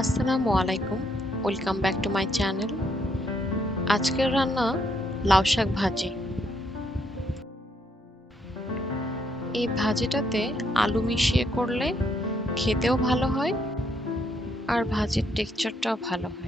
আসসালামু আলাইকুম। Welcome back to my channel. আজকের রান্না লাউ শাক ভাজি। এই ভাজিটাতে আলু মিশিয়ে করলে খেতেও ভালো হয় আর ভাজির টেক্সচারটাও ভালো হয়।